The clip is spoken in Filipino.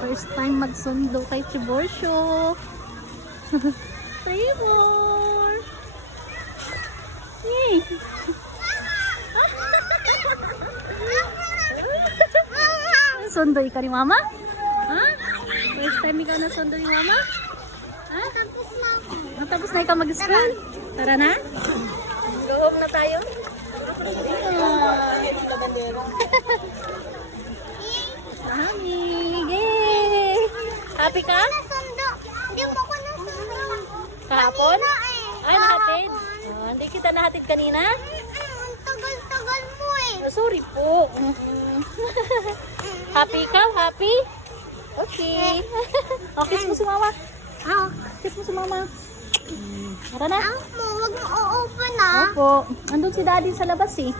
First time magsundo kay Tiborsyo. Trevor! Yay! Sundoy ka ni Mama? Ha? First time ikaw na sundoy ni Mama? Ha? Tapos na ako. Tapos na ikaw mag-school? Tara na? Go home na tayo? Mami! Yay! Happy ka? Nasundo. Hindi mo ko nasundo. Kahapon? Kanina eh. Ay, nahatid? Kahapon. Oh, hindi kita nahatid kanina? Ang tagal-tagal mo eh. Oh, sorry po. Happy ka? Happy? Okay. Oh, kiss mo si Mama. Kiss mo si Mama. Tara na. Ang mo, huwag mo o-open ah. Opo. Andun si Daddy sa labas eh.